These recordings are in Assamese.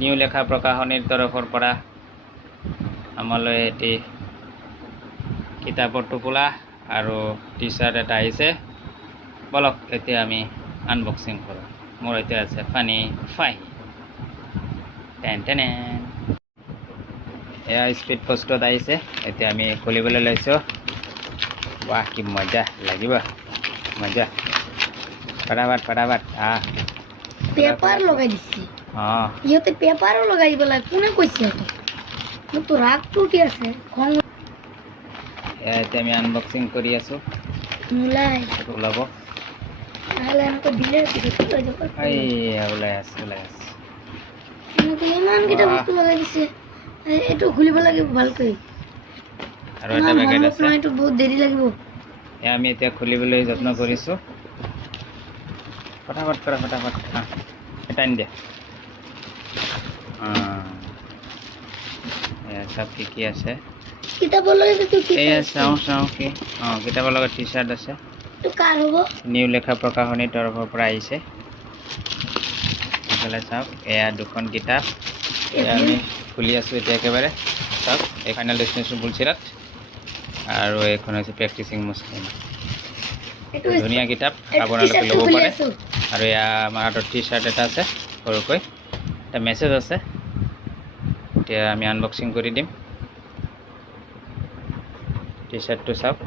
নিউ লেখা প্ৰকাশনীৰ তৰফৰ পৰা আমালৈ এটি কিতাপৰ টোপোলা আৰু টি চাৰ্ট এটা আহিছে। বলক এতিয়া আমি আনবক্সিং কৰোঁ। মোৰ এতিয়া আছে ফানি ফাই টেন টেন। এয়া স্পীড পোষ্টত আহিছে। এতিয়া আমি খুলিবলৈ লৈছোঁ। বাহ, কি মজা লাগিব, মজা। ফটাফট পেপাৰ লগাই দিছে। ইহঁতে পেপাৰো লগাই দিব লাগে। কোনে কৈছে এইটো? মোৰতো ৰাগটো উঠি আছে। এতিয়া আমি আনবক্সিং কৰি আছোঁ। নোলাই ওলাব। নহ'লে এনেকৈ দিলে ওলাই আছে। এনেকৈ ইমানকেইটা বস্তু লগাই দিছে। এইটো খুলিব লাগিব ভালকৈ। আৰু এটা পেকেট আছে। এইটো বহুত দেৰি লাগিব। আমি এতিয়া খুলিবলৈ যত্ন কৰিছোঁ। ফটাফট এটা আনি দিয়া। চব কি আছে? কিতাপৰ লগত চাওঁ কি কিতাপৰ লগত টি চাৰ্ট আছে। নিউ লেখা প্ৰকাশনীৰ তৰফৰ পৰা আহিছে। এইফালে চাওক, এয়া দুখন কিতাপ। এয়া আমি খুলি আছোঁ এতিয়া একেবাৰে। চাওক, এই ফাইনেল ডেষ্টিনেশ্যন চিৰাট আৰু এইখন হৈছে প্ৰেক্টিচিং মুছলিমা। ধুনীয়া কিতাপ, আপোনালোকে ল'ব পাৰে। আৰু এয়া আমাৰ হাতত টি চাৰ্ট এটা আছে সৰুকৈ, এটা মেছেজ আছে। এতিয়া আমি আনবক্সিং কৰি দিম। টি চাৰ্টটো চাওক,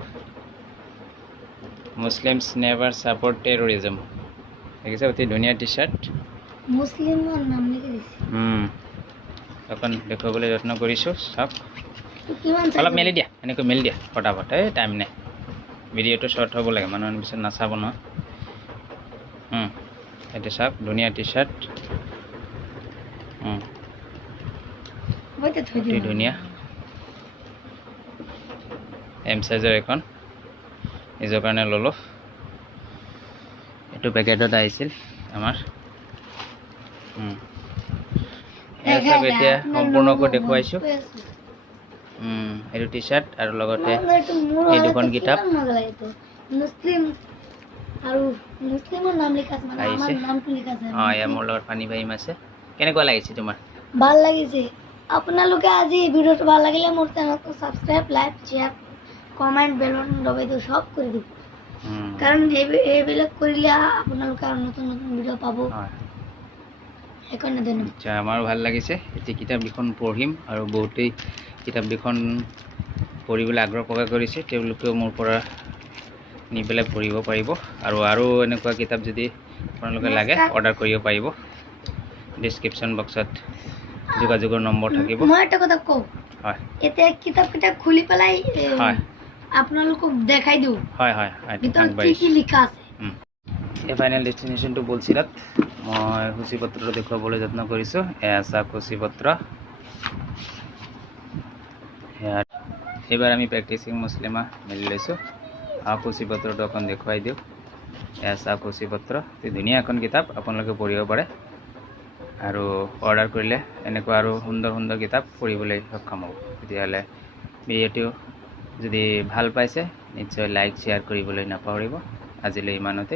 মুছলিমছ নেভাৰ ছাপোৰ্ট টেৰৰিজম। দেখিছে, অতি ধুনীয়া টি চাৰ্ট। মুছলিমৰ নাম লিখি দিছে। অকণ দেখুৱাবলৈ যত্ন কৰিছোঁ। চাওক, কিমান অলপ মেলি দিয়া, এনেকৈ মেলি দিয়া ফটাফট। টাইম নাই, ভিডিঅ'টো শ্বৰ্ট হ'ব লাগে, মানুহৰ পিছত নাচাব নহয়। এইটো চাওক, ধুনীয়া টি চাৰ্ট, অতি ধুনীয়া। এম চাইজৰ এখন, নিজৰ কাৰণে ল'লোঁ। এইটো পেকেটত আহিছিল আমাৰ। এতিয়া সম্পূৰ্ণকৈ দেখুৱাইছোঁ। এইটো টি চাৰ্ট আৰু লগতে এই দুখন কিতাপ আহিছে। এয়া মোৰ লগত পানী বাহিম আছে। কেনেকুৱা লাগিছে তোমাৰ? ভাল লাগিছে। আপোনালোকে আজি ভিডিঅ'টো ভাল লাগিলে মোৰ চেনেলটো ছাবস্ক্ৰাইব, লাইক, শ্বেয়াৰ, কমেণ্ট, বেলন দবাই দিও, সব কৰি দিওঁ। কাৰণ এইবিলাক কৰিলে আপোনালোকে আৰু নতুন ভিডিঅ' পাব। সেইকাৰণে ধন্যবাদ। আমাৰো ভাল লাগিছে। এতিয়া কিতাপ দুখন পঢ়িম আৰু বহুতেই কিতাপ দুখন পঢ়িবলৈ আগ্ৰহ প্ৰকাশ কৰিছে। তেওঁলোকেও মোৰ পৰা নি পেলাই পঢ়িব পাৰিব। আৰু এনেকুৱা কিতাপ যদি আপোনালোকে লাগে অৰ্ডাৰ কৰিব পাৰিব। ডিছক্ৰিপশ্যন বক্সত যোগাযোগৰ নম্বৰ থাকিব। মই এটা কথা কওঁ, এতিয়া কিতাপকেইটা খুলি পেলাই আপোনালোকক দেখাই দিওঁ ভিতৰত কি লিখা আছে। এই ফাইনেল ডেষ্টিনেশ্যনটো চিৰাট। মই সূচীপত্ৰটো দেখুৱাবলৈ যত্ন কৰিছোঁ। এয়া চাওক সূচীপত্ৰ। এইবাৰ আমি প্ৰেক্টিচিং মুছলিমা মেলি লৈছোঁ। সূচীপত্ৰটো অকণ দেখুৱাই দিওঁ। এয়া চাওক সূচীপত্ৰ। ধুনীয়া এখন কিতাপ, আপোনালোকে পঢ়িব পাৰে। আৰু অৰ্ডাৰ কৰিলে এনেকুৱা আৰু সুন্দৰ সুন্দৰ কিতাপ পঢ়িবলৈ সক্ষম হ'ব। তেতিয়াহ'লে ভিডিঅ'টো যদি ভাল পাইছে নিশ্চয় লাইক শ্বেয়াৰ কৰিবলৈ নাপাহৰিব। আজিলৈ ইমানতে।